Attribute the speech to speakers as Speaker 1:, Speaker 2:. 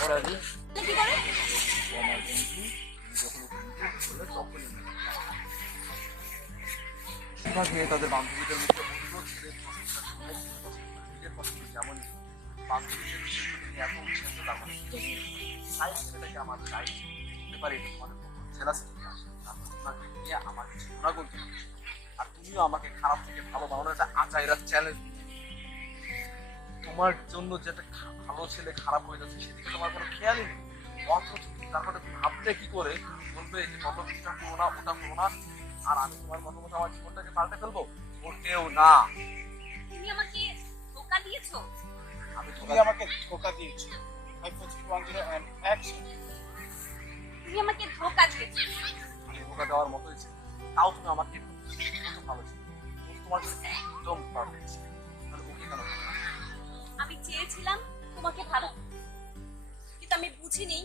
Speaker 1: করে
Speaker 2: থাকে তাদের বান্ধবীদের মধ্যে যেমন বান্ধবীদের এত ছেলেটাকে আমার চাই। হতে পারে তোমাদের আপনাকে নিয়ে আমার কিছু গুণাগুণ আর তুমিও আমাকে খারাপ থেকে ভালো বানানোর একটা আচাইরা চ্যালেঞ্জ তোমার জন্য যেটা খা- ভালো ছেলে খারাপ হয়ে যাচ্ছে সেদিকে তোমার কোনো খেয়ালই নেই। অথচ তারপরে তুমি ভাবলে কি করে? বলবে যে কত এটা করো না ওটা করো না। আর আমি তোমার মতো মতো আমার জীবনটাকে পাল্টে ফেলব? মোটেও না।
Speaker 1: তুমি আমাকে ধোকা দিয়েছ?
Speaker 2: আমি
Speaker 3: তুমি আমাকে ধোকা দিয়েছ।
Speaker 1: তুমি আমাকে ধোকা দিয়েছ।
Speaker 2: আমি ধোকা দেওয়ার মতোই ছিল। তাও তুমি আমাকে কত ভালো ছিল ও তোমার একদম পারফেক্ট ছিল। ওকে কেন?
Speaker 1: আমি চেয়েছিলাম তোমাকে ভালো। কিন্তু আমি বুঝিনি